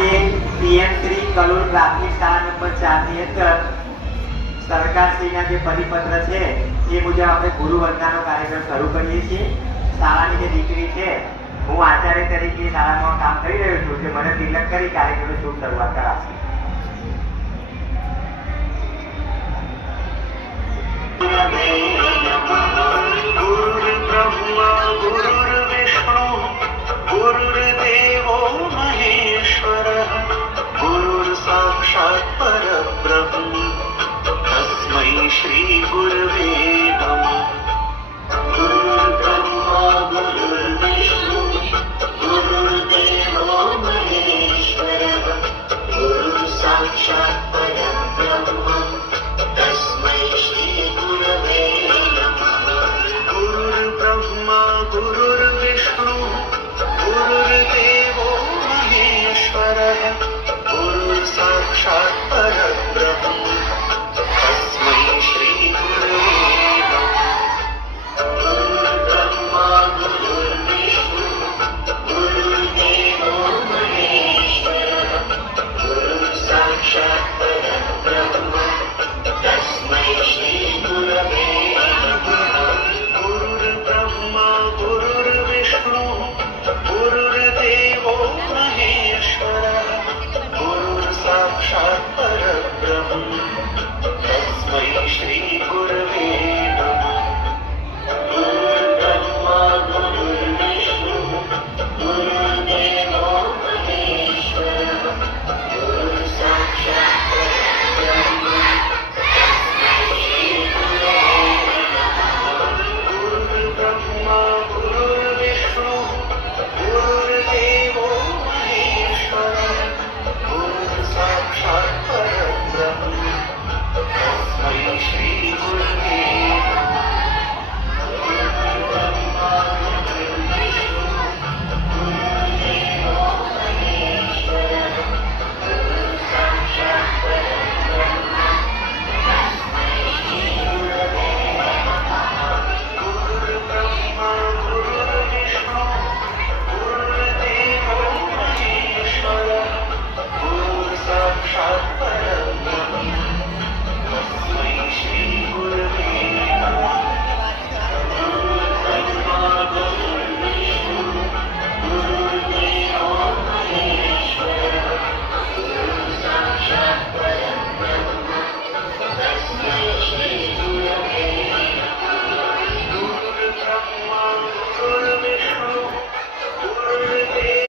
આજે પીએમ શ્રી કલોલ પ્રાથમિક શાળા નંબર 4 ની અંદર સરકારશ્રીના જે પરિપત્ર છે એ મુજબ આપણે ગુરુ વંદનાનો કાર્યક્રમ શરૂ કરીએ છીએ। શાળાની જે દીકરી છે, હું આચાર્ય તરીકે શાળામાં કામ કરી રહ્યો છું, જે મને તિલક કરી કાર્યક્રમની શુભ શરૂઆત કરાવશે। साक्षात् परब्रह्म तस्मै श्री गुरवे नमः। गुरुर्ब्रह्मा गुरुर्विष्णु गुरुर्देवो महेश्वरः गुरुः साक्षात् परब्रह्म तस्मै श्री गुरवे नमः। गुरुर्ब्रह्मा गुरुर्विष्णु गुरुर्देवो महेश्वरः